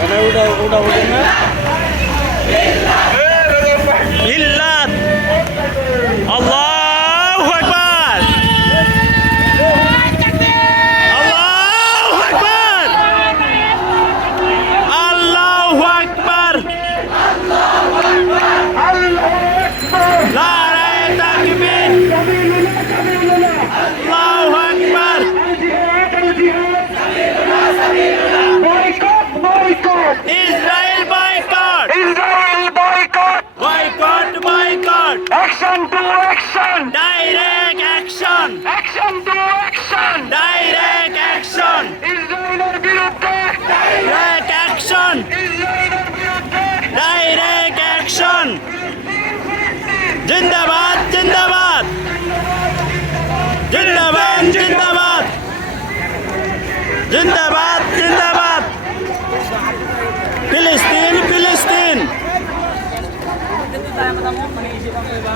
কেন ওটা ওটা ওঠে না direction. Direct action. Action direction. Direct action. İsrail'e birlikte. Direct action. İsrail'e birlikte. Direct action. Zindabad, zindabad. Zindabad, zindabad. Zindabad, zindabad. tayo matangkot, maniisip ako iba.